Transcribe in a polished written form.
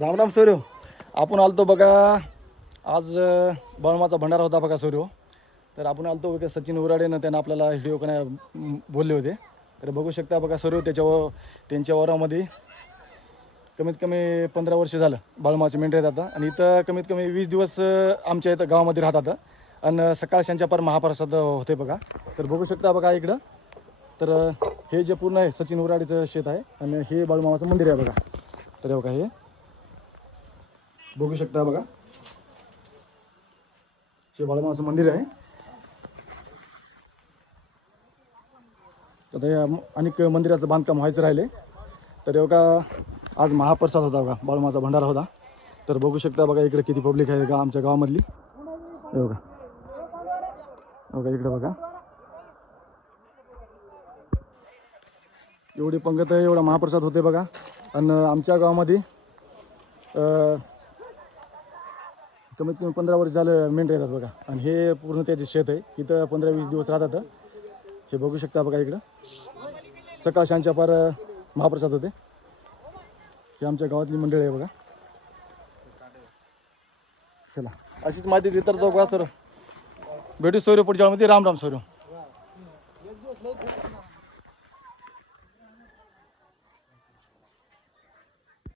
रामराम सूर्य. आपण आलतो बघा आज बळमाचा भंडारा होता बघा सूर्य. तर आपण आलतो बघा सचिन उराडेनं त्यांना आपल्याला व्हिडिओ करणं बोलले होते. तर बघू शकता बघा सूर्य त्यांच्या वरामध्ये कमीत कमी 15 वर्ष झालं बळमाचे मेंढरे राहतात आणि इथं कमीत कमी 20 दिवस आमच्या इथं गावामध्ये राहतात आणि सकाळ शांच्या पर महाप्रसाद होते बघा. तर बघू शकता बघा इकडं. तर हे जे पूर्ण आहे सचिन उराडेचं शेत आहे आणि हे बाळूमामाचं मंदिर आहे बघा. तर बघा हे बघू शकता बघा हे बाळूमामाचं मंदिर आहे. आता या अनेक मंदिराचं बांधकाम व्हायचं राहिले. तर बघा आज महाप्रसाद होता बघा बाळूमामाचा भंडारा होता. तर बघू शकता बघा इकडे किती पब्लिक आहे का आमच्या गावामधली. हे बघा बघा इकडे बघा एवढी पंगत आहे, एवढा महाप्रसाद होते बघा. आणि आमच्या गावामध्ये कमीत कमी 15 वर्ष झालं मेंढरे येतात बघा. आणि हे पूर्ण त्याचे शेत आहे, इथं 15-20 दिवस राहतात. हे बघू शकता बघा इकडं सकाळ शांच्या पार महाप्रसाद होते. हे आमच्या गावातली मंडळी आहे बघा. चला अशीच माहिती देतात बघा सर. भेटू सूर्य पुढच्या मध्ये. राम राम सूर्य.